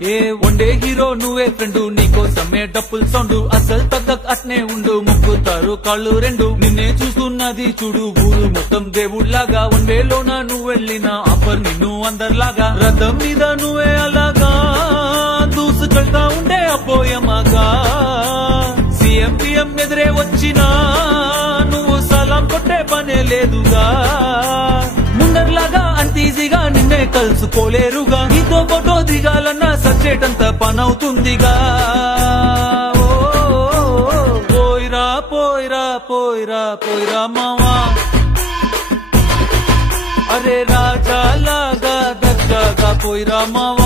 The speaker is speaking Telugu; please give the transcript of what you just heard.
ఏ వండే హీరో నువ్వే ఫ్రెండు, నీకోసమే డప్పుల్ సౌండ్, అసలు తగ్గక్ అట్నే ఉండు, ముగ్గుతారు కాళ్ళు రెండు, నిన్నే చూస్తున్నది చూడు ఊరు మొత్తం దేవుళ్లాగా, వన్ వేలోన నువ్వు వెళ్ళిన ఆఫర్ నిన్ను అందరిలాగా, రథం మీద నువ్వే అలాగా దూసుకెళ్తా ఉండే అపోయమాగా, సీఎం పిఎం ఎదురే వచ్చినా నువ్వు సలాం కొట్టే పనే లేదుగా, ముందర్లాగా అంత ఈజీగా నిన్నే కలుసుకోలేరుగా, నీతో ఫోటో దిగాలన్నా సచ్చేటంత పనవుతుందిగా, పోయిరా పోయిరా పోయిరా పోయిరా మావా, అరే రాజా లాగా దర్జాగా పోయిరా మావా.